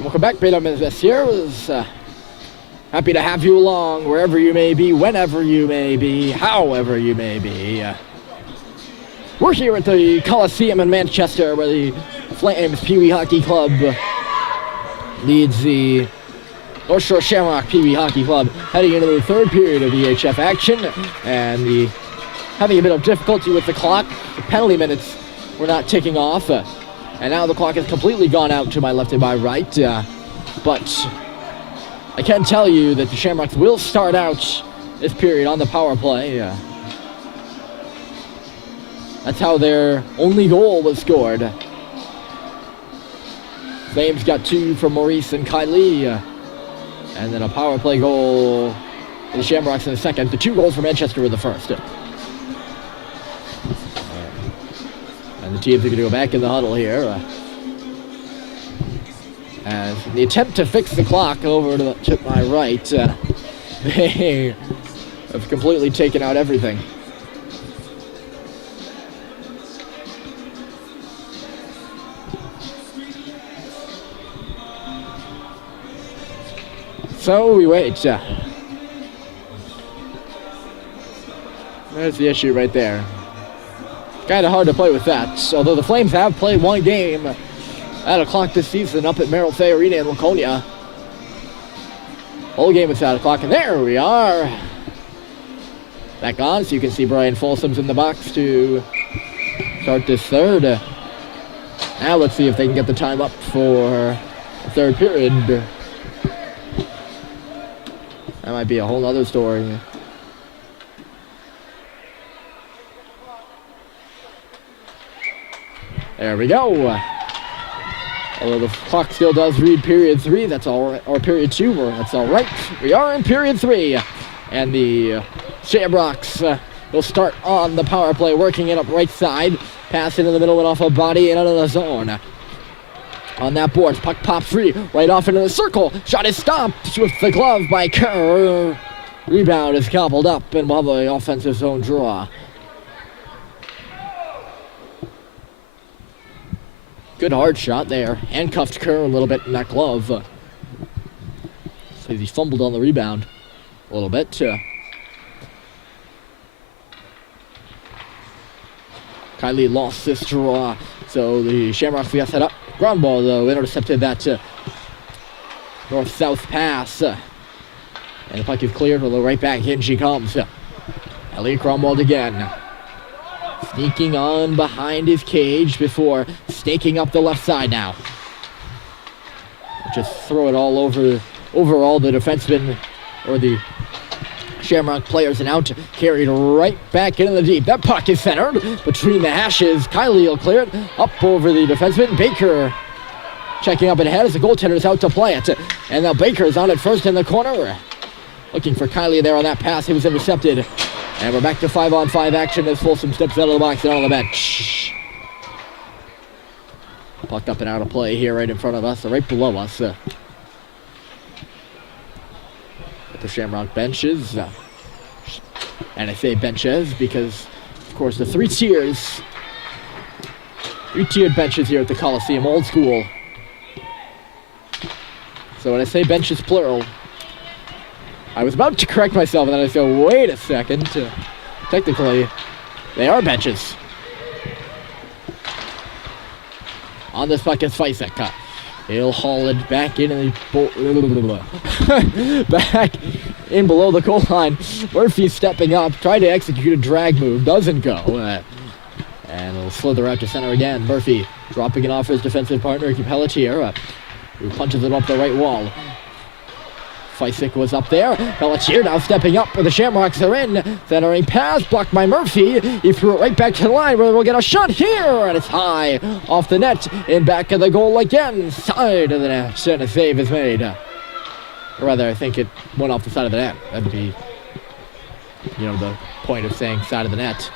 Welcome back, mesdames et messieurs. Happy to have you along wherever you may be, whenever you may be, however you may be. We're here at the Coliseum in Manchester, where the Flames Pee Wee Hockey Club leads the North Shore Shamrocks Pee Wee Hockey Club, heading into the third period of EHF action, and having a bit of difficulty with the clock. The penalty minutes were not ticking off, and now the clock has completely gone out to my left and my right, but I can tell you that the Shamrocks will start out this period on the power play. That's how their only goal was scored. Flames got 2 from Maurice and Kylie, and then a power play goal for the Shamrocks in the second. The 2 goals for Manchester were the first. And the teams are going to go back in the huddle here. As the attempt to fix the clock over to my right, they have completely taken out everything. So we wait. There's the issue right there. Kind of hard to play with that, although the Flames have played one game at o'clock this season up at Merrill Fay Arena in Laconia. Whole game is at o'clock, and there we are. Back on, so you can see Brian Folsom's in the box to start this third. Now let's see if they can get the time up for the third period. That might be a whole other story. There we go. Although the clock still does read period 3, that's all right, or period 2, that's all right. We are in period 3, and the Shamrocks will start on the power play, working it up right side, pass into the middle and off a body and out of the zone. On that board, puck pops free, right off into the circle. Shot is stopped with the glove by Kerr. Rebound is gobbled up, and we'll have the offensive zone draw. Good hard shot there. Handcuffed Kerr a little bit in that glove. So he fumbled on the rebound a little bit. Kylie lost this draw, so the Shamrocks got set up. Ground ball, though, intercepted that north-south pass. And the puck is cleared, although right back in she comes. Elliot Cromwell again. Sneaking on behind his cage before staking up the left side now. Just throw it all over all the defensemen or the Shamrock players, and out, carried right back into the deep. That puck is centered between the hashes. Kylie will clear it up over the defenseman. Baker checking up ahead as the goaltender is out to play it. And now Baker is on it first in the corner. Looking for Kylie there on that pass. He was intercepted. And we're back to 5-on-5 action as Folsom steps out of the box and on the bench. Puck up and out of play here right in front of us, or right below us. At the Shamrock benches. And I say benches because, of course, the 3-tiered benches here at the Coliseum, old school. So when I say benches plural, I was about to correct myself, and then I said, wait a second. Technically, they are benches. On this puck is Feisek. He'll haul it back in back in below the goal line. Murphy stepping up, trying to execute a drag move. Doesn't go. And it'll slither out to center again. Murphy dropping it off his defensive partner, Pelletier, who punches it up the right wall. Feisek was up there. Pelletier now stepping up where the Shamrocks are in. Centering pass, blocked by Murphy. He threw it right back to the line where we'll get a shot here. And it's high off the net. In back of the goal again. Side of the net. And a save is made. Or rather, I think it went off the side of the net. That'd be, the point of saying side of the net.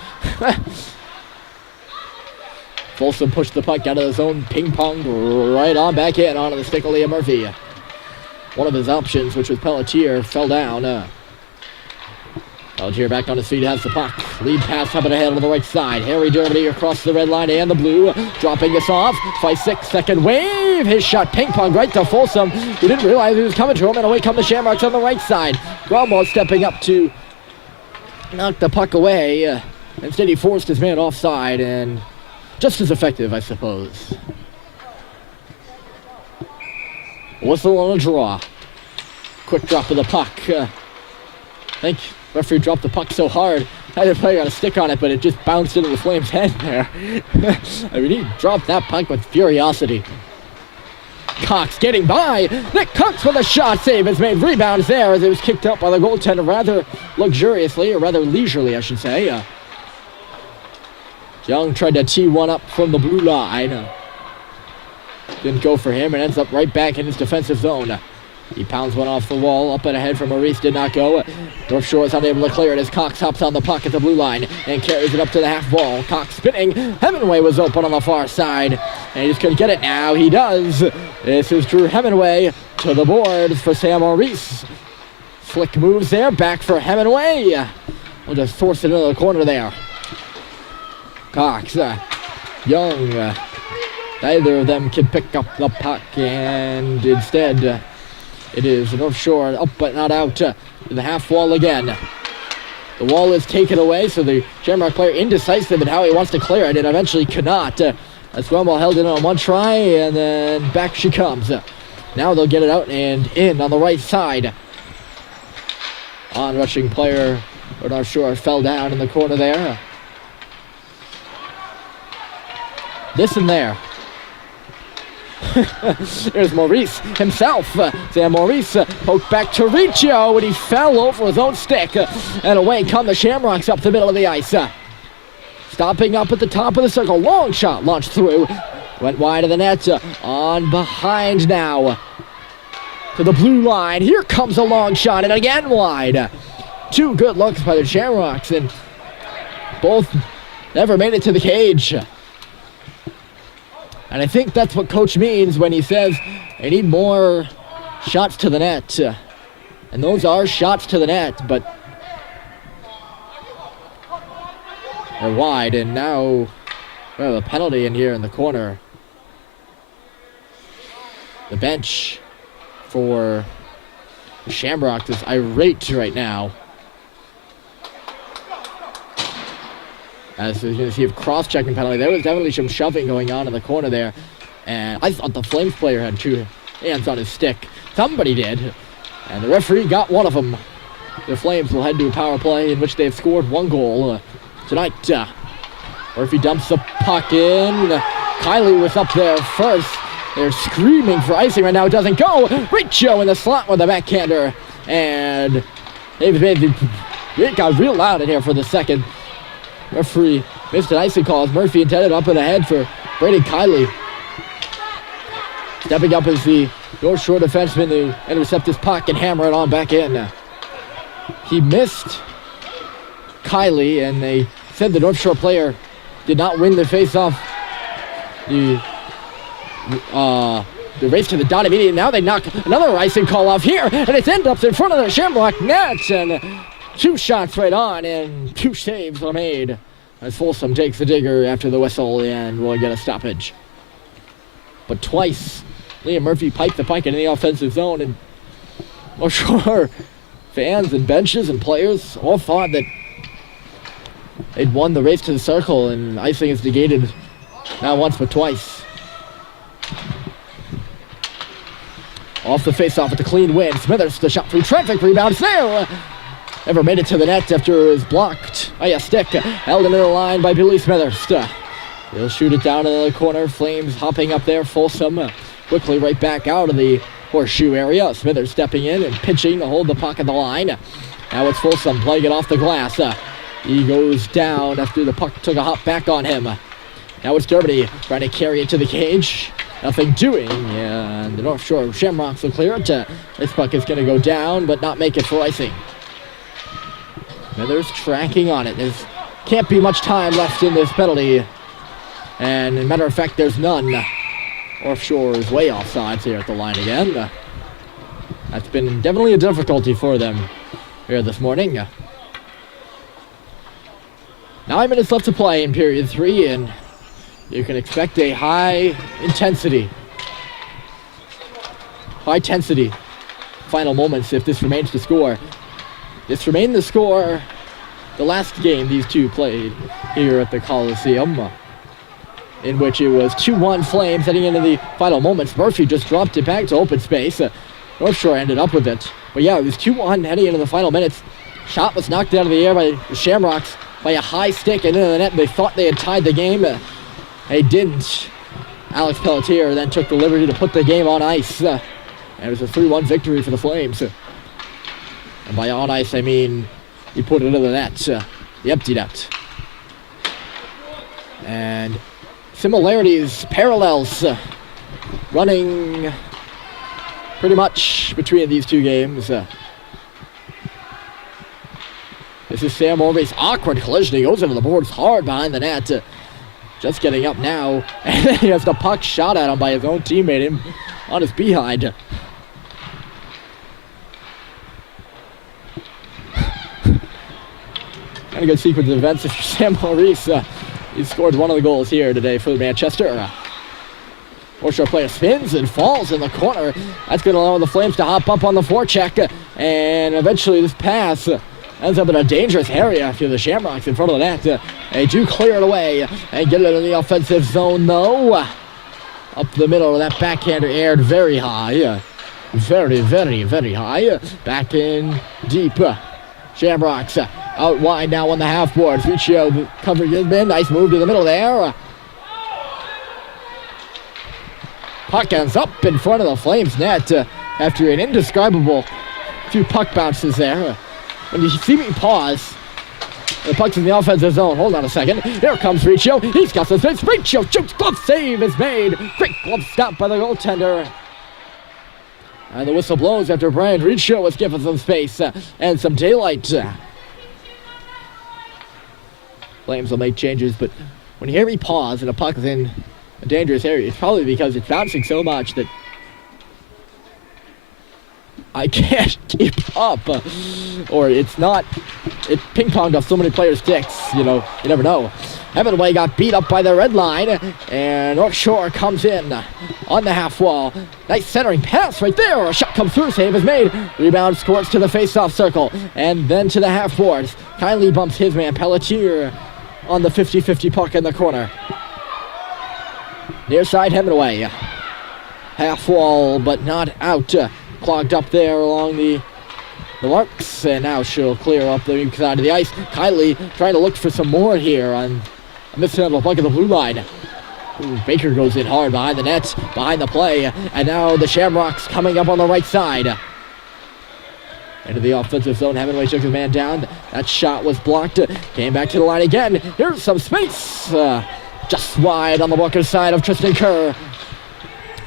Folsom pushed the puck out of the zone. Ping-pong right on back in onto the stick of Leah Murphy. One of his options, which was Pelletier, fell down. Pelletier back on his feet, has the puck. Lead pass up and ahead on the right side. Harry Dermody across the red line and the blue. Dropping this off. 5-6 second wave. save. His shot ping-ponged right to Folsom, who didn't realize he was coming to him, and away come the Shamrocks on the right side. Gromwald stepping up to knock the puck away. Instead, he forced his man offside, and just as effective, I suppose. Whistle on a draw. Quick drop of the puck. I think referee dropped the puck so hard, either player got a stick on it, but it just bounced into the Flames' head there. I mean, he dropped that puck with furiosity. Cox getting by. Nick Cox with a shot save has made rebounds there as it was kicked up by the goaltender rather luxuriously, or rather leisurely, I should say. Young tried to tee one up from the blue line. Didn't go for him and ends up right back in his defensive zone. He pounds one off the wall, up and ahead from Maurice, did not go. North Shore is unable to clear it as Cox hops on the puck at the blue line and carries it up to the half wall. Cox spinning. Hemingway was open on the far side, and he just couldn't get it. Now he does. This is Drew Hemingway to the boards for Sam Maurice. Flick moves there, back for Hemingway. We'll just force it into the corner there. Cox, Young, neither of them can pick up the puck, and instead it is North Shore up but not out to the half wall again. The wall is taken away, so the Shamrock player indecisive in how he wants to clear it, and eventually cannot. As Gromwald held it on one try, and then back she comes. Now they'll get it out and in on the right side. On-rushing player for North Shore fell down in the corner there. This and there. There's Maurice himself. Sam Maurice poked back to Riccio, and he fell over his own stick. And away come the Shamrocks up the middle of the ice. Stopping up at the top of the circle. Long shot launched through. Went wide of the net. On behind now. To the blue line. Here comes a long shot, and again wide. Two good looks by the Shamrocks, and both never made it to the cage. And I think that's what Coach means when he says, I need more shots to the net. And those are shots to the net, but they're wide. And now we have a penalty in here in the corner. The bench for Shamrock is irate right now, as we're going to see a cross-checking penalty. There was definitely some shoving going on in the corner there. And I thought the Flames player had two hands on his stick. Somebody did. And the referee got one of them. The Flames will head to a power play in which they've scored one goal tonight. Murphy dumps the puck in. Kylie was up there first. They're screaming for icing right now. It doesn't go. Riccio in the slot with a backhander. And it got real loud in here for the second. Referee missed an icing call as Murphy intended up and ahead for Brady Kiley. Stepping up as the North Shore defenseman to intercept his puck and hammer it on back in. He missed Kiley, and they said the North Shore player did not win the face-off. The race to the dot immediately. Now they knock another icing call off here, and it ends up in front of the Shamrock net, and two shots right on, and two saves are made as Folsom takes the digger after the whistle, and we'll get a stoppage. But twice, Liam Murphy piped the puck into the offensive zone, and North Shore fans and benches and players all thought that they'd won the race to the circle, and icing is negated not once but twice. Off the face-off with a clean win. Smithers, the shot through traffic, rebound, there. Never made it to the net after it was blocked by a stick. Held into the line by Billy Smithers. He'll shoot it down in the corner. Flames hopping up there. Folsom quickly right back out of the horseshoe area. Smithers stepping in and pitching to hold the puck at the line. Now it's Folsom playing it off the glass. He goes down after the puck took a hop back on him. Now it's Derby trying to carry it to the cage. Nothing doing, and the North Shore Shamrocks will clear it. This puck is going to go down, but not make it for icing. Smithers tracking on it. There can't be much time left in this penalty. And as a matter of fact, there's none. North Shore is way offsides here at the line again. That's been definitely a difficulty for them here this morning. 9 minutes left to play in period 3, and you can expect a high intensity high-intensity final moments if this remains the score. This remained the score the last game these two played here at the Coliseum, in which it was 2-1 Flames heading into the final moments. Murphy just dropped it back to open space. North Shore ended up with it. But yeah, it was 2-1 heading into the final minutes. Shot was knocked out of the air by the Shamrocks by a high stick and into the net. They thought they had tied the game. They didn't. Alex Pelletier then took the liberty to put the game on ice. And it was a 3-1 victory for the Flames. And by on ice, I mean he put it into the net, the empty net. And similarities, parallels, running pretty much between these two games. This is Sam Orby's awkward collision. He goes into the boards hard behind the net. Just getting up now. And then he has the puck shot at him by his own teammate, him on his behind. Kind of good sequence of events for Sam Maurice. He scored one of the goals here today for Manchester. North Shore player spins and falls in the corner. That's going to allow the Flames to hop up on the forecheck. And eventually this pass ends up in a dangerous area for the Shamrocks in front of the net. They do clear it away and get it in the offensive zone, though. Up the middle of that backhander, aired very high. Very, very, very high. Back in deep. Shamrocks out wide now on the half boards. Riccio covering his man. Nice move to the middle there. Puck ends up in front of the Flames net after an indescribable few puck bounces there. When you see me pause, the puck's in the offensive zone. Hold on a second. Here comes Riccio. He's got some space. Riccio shoots. Glove save is made. Great glove stop by the goaltender. And the whistle blows after Brian Riccio was given some space and some daylight. Flames will make changes, but when you hear me pause and a puck is in a dangerous area, it's probably because it's bouncing so much that I can't keep up. Or it's not, it ping-ponged off so many players' sticks, you never know. Hemingway got beat up by the red line, and North Shore comes in on the half wall. Nice centering pass right there. A shot comes through, save is made. Rebound squirts to the face-off circle, and then to the half boards. Kindly bumps his man, Pelletier, on the 50-50 puck in the corner. Near side, Hemingway. Half wall, but not out. Clogged up there along the marks, and now she'll clear up the side of the ice. Kylie trying to look for some more here on a mishandled puck of the blue line. Ooh, Baker goes in hard behind the net, behind the play, and now the Shamrocks coming up on the right side. Into the offensive zone, Hemingway took his man down. That shot was blocked, came back to the line again. Here's some space, just wide on the Walker side of Tristan Kerr.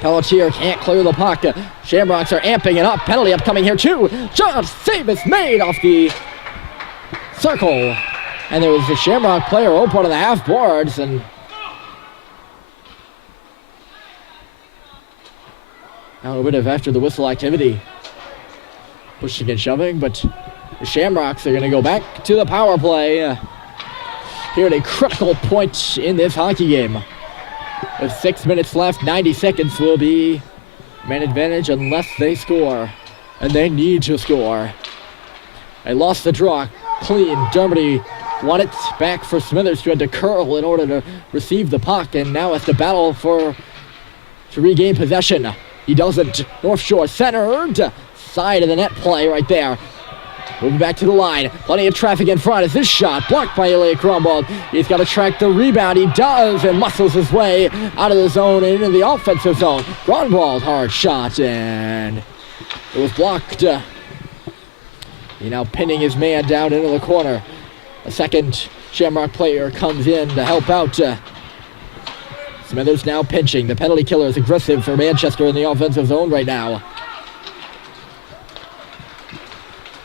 Pelletier can't clear the puck. Shamrocks are amping it up. Penalty upcoming here too. Just save is made off the circle. And there was a Shamrock player open on the half boards, and now a bit of after the whistle activity. Pushing and shoving, but the Shamrocks are going to go back to the power play here at a critical point in this hockey game. With 6 minutes left, 90 seconds will be man advantage unless they score. And they need to score. They lost the draw clean. Dermody won it back for Smithers, who had to curl in order to receive the puck, and now has to battle to regain possession. He doesn't. North Shore centered. Side of the net play right there. Moving back to the line. Plenty of traffic in front as this shot blocked by Ilya Grunwald. He's got to track the rebound. He does, and muscles his way out of the zone and into the offensive zone. Grunwald, hard shot, and it was blocked. He's now pinning his man down into the corner. A second Shamrock player comes in to help out. Smithers now pinching. The penalty killer is aggressive for Manchester in the offensive zone right now.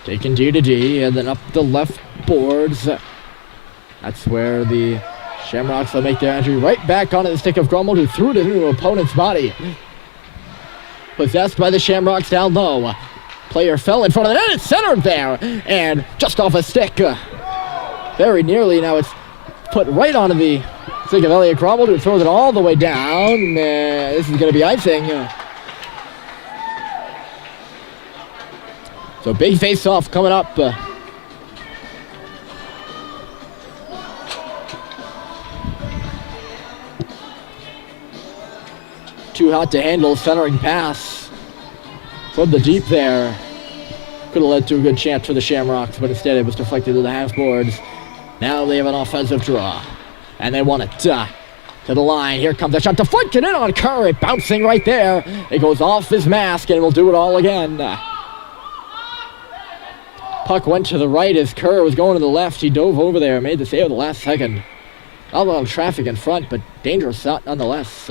Taken D to D, and then up the left boards. That's where the Shamrocks will make their entry right back onto the stick of Grunwald, who threw it into an opponent's body. Possessed by the Shamrocks down low. Player fell in front of the net. It's centered there, and just off a stick. Very nearly. Now it's put right onto the stick of Elliot Grunwald, who throws it all the way down. This is going to be icing. So big face-off coming up. Too hot to handle, centering pass from the deep there. Could have led to a good chance for the Shamrocks, but instead it was deflected to the half boards. Now they have an offensive draw, and they want it to the line. Here comes a shot, deflected in on Curry, bouncing right there. It goes off his mask, and will do it all again. Puck went to the right as Kerr was going to the left. He dove over there, made the save at the last second. Not a lot of traffic in front, but dangerous shot nonetheless.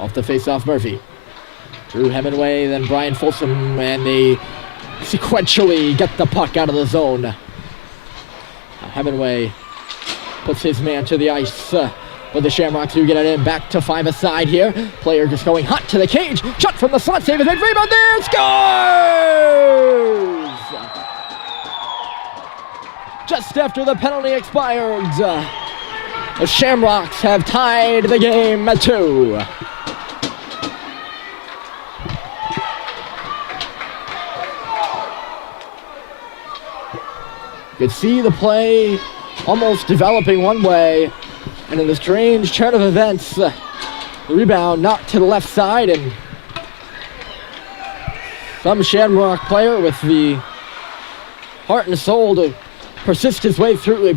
Off the face-off, Murphy. Drew Hemingway, then Brian Folsom, and they sequentially get the puck out of the zone. Hemingway puts his man to the ice, but the Shamrocks do get it in. Back to 5 aside here. Player just going hot to the cage. Shot from the slot, save is made, rebound there, scores! Just after the penalty expired, the Shamrocks have tied the game at 2. You could see the play almost developing one way, and in a strange turn of events, the rebound knocked to the left side, and some Shamrock player with the heart and soul to persist his way through a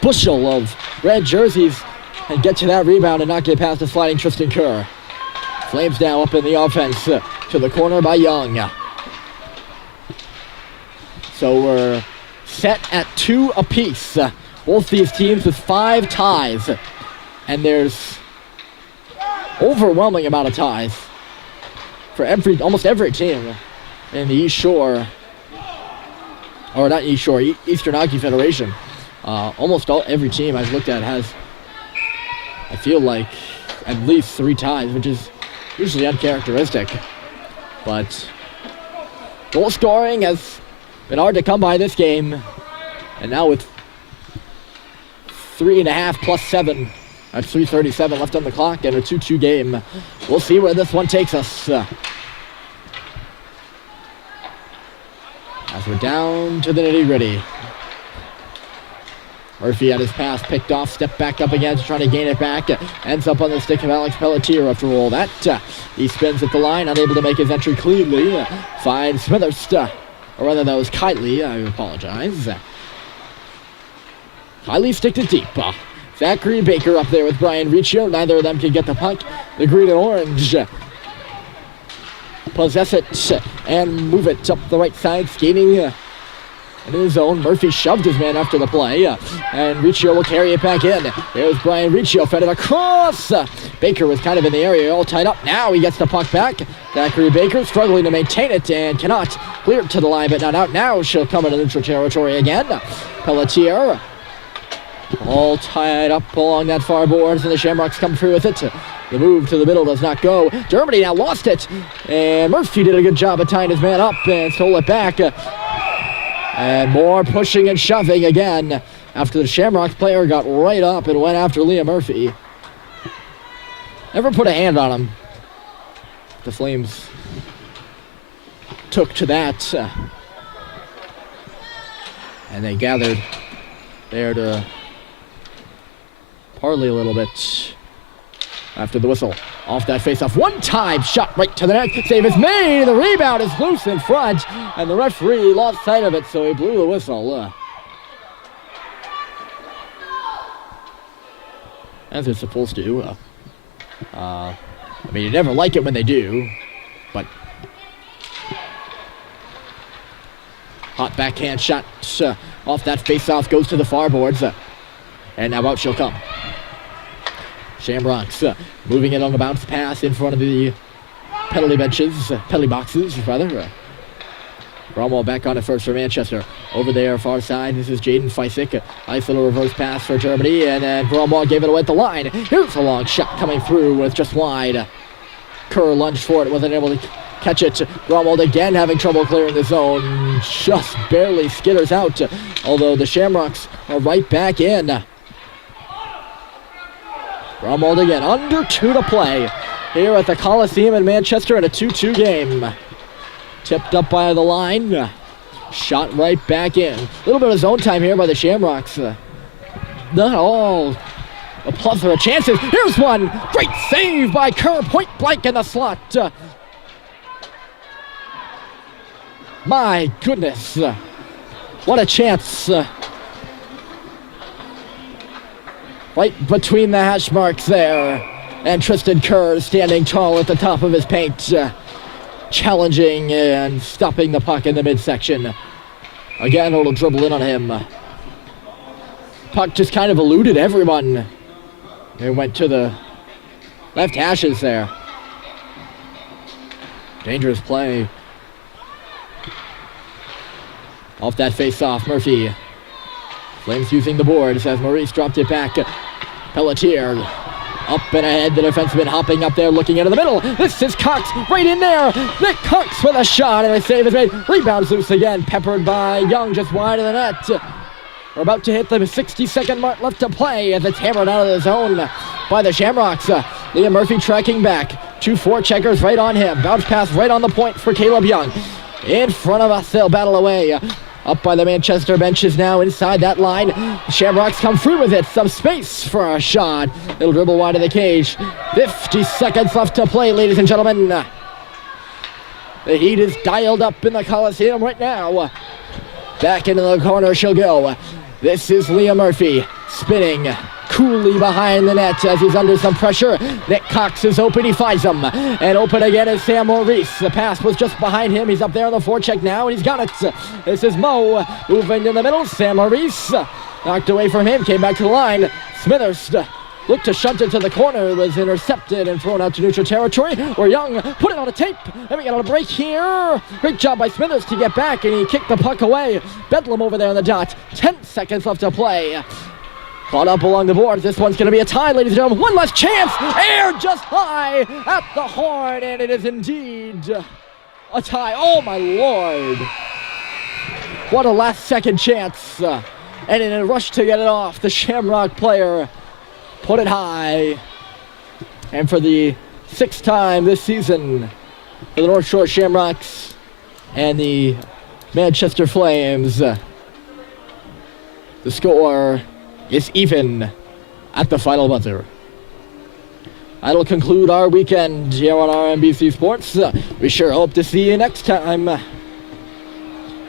bushel of red jerseys and get to that rebound and not get past the sliding Tristan Kerr. Flames now up in the offense to the corner by Young. So we're set at 2 apiece. Both these teams with 5 ties. And there's overwhelming amount of ties for almost every team in the East Shore. Or not East Shore, Eastern Hockey Federation. Almost every team I've looked at has, I feel like, at least 3 ties, which is usually uncharacteristic. But goal scoring has been hard to come by this game. And now with 3.5 plus 7 at 3:37 left on the clock and a 2-2 game. We'll see where this one takes us. As we're down to the nitty-gritty. Murphy had his pass picked off, stepped back up again, trying to gain it back. Ends up on the stick of Alex Pelletier after all that. He spins at the line, unable to make his entry cleanly. Finds Smithers, or rather that was Kiley, I apologize. Kiley sticked it deep. Zachary Baker up there with Brian Riccio. Neither of them can get the puck. The green and orange possess it and move it up the right side, skating in his zone. Murphy shoved his man after the play, and Riccio will carry it back in. There's Brian Riccio, fed it across. Baker was kind of in the area, all tied up. Now he gets the puck back. Zachary Baker struggling to maintain it and cannot clear it to the line, but not out. Now she'll come into neutral territory again. Pelletier all tied up along that far boards, and the Shamrocks come through with it. The move to the middle does not go. Germany now lost it, and Murphy did a good job of tying his man up and stole it back. And more pushing and shoving again after the Shamrocks player got right up and went after Liam Murphy. Never put a hand on him. The Flames took to that, and they gathered there to parley a little bit after the whistle. Off that face-off, one-time shot right to the net. Save is made. The rebound is loose in front, and the referee lost sight of it, so he blew the whistle. As they're supposed to. I mean, you never like it when they do, but hot backhand shot off that face-off goes to the far boards, and now out she'll come. Shamrocks moving it on the bounce pass in front of the penalty boxes, rather. Cromwell back on it first for Manchester. Over there, far side, this is Jaden Feisick. Nice little reverse pass for Germany, and then Cromwell gave it away at the line. Here's a long shot coming through with just wide. Kerr lunged for it, wasn't able to catch it. Cromwell again having trouble clearing the zone. Just barely skitters out, although the Shamrocks are right back in. Cromwell again, under 2 to play. here at the Coliseum in Manchester in a 2-2 game. Tipped up by the line. Shot right back in. A little bit of zone time here by the Shamrocks. Not all a plethora of chances. Here's one. Great save by Kerr. Point blank in the slot. My goodness. What a chance. Right between the hash marks there. And Tristan Kerr standing tall at the top of his paint. Challenging and stopping the puck in the midsection. Again, a little dribble in on him. Puck just kind of eluded everyone. It went to the left hashes there. Dangerous play. Off that face-off, Murphy. Flames using the boards as Maurice dropped it back. Pelletier up and ahead. The defenseman hopping up there, looking into the middle. This is Cox right in there. Nick Cox with a shot, and a save is made. Rebounds loose again, peppered by Young just wide of the net. We're about to hit the 60-second mark left to play as it's hammered out of the zone by the Shamrocks. Liam Murphy tracking back. 2 forecheckers right on him. Bounce pass right on the point for Caleb Young. In front of us, they'll battle away. Up by the Manchester benches now inside that line. The Shamrocks come through with it. Some space for a shot. Little dribble wide of the cage. 50 seconds left to play, ladies and gentlemen. The heat is dialed up in the Coliseum right now. Back into the corner she'll go. This is Leah Murphy spinning coolly behind the net as he's under some pressure. Nick Cox is open, he finds him. And open again is Sam Maurice. The pass was just behind him. He's up there on the forecheck now, and he's got it. This is Mo moving in the middle. Sam Maurice knocked away from him, came back to the line. Smithers looked to shunt it to the corner, was intercepted and thrown out to neutral territory, where Young put it on a tape. And we got a break here. Great job by Smithers to get back, and he kicked the puck away. Bedlam over there on the dot. 10 seconds left to play. Caught up along the boards. This one's going to be a tie, ladies and gentlemen. One last chance. Air just high at the horn, and it is indeed a tie. Oh, my Lord. What a last-second chance. And in a rush to get it off, the Shamrock player put it high. And for the 6th time this season, for the North Shore Shamrocks and the Manchester Flames, the score is even at the final buzzer. That'll conclude our weekend here on RMBC Sports. We sure hope to see you next time.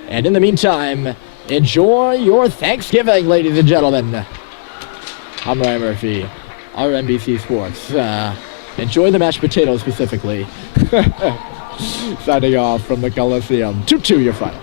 And in the meantime, enjoy your Thanksgiving, ladies and gentlemen. I'm Ryan Murphy, RMBC Sports. Enjoy the mashed potatoes specifically. Signing off from the Coliseum. 2-2 your final.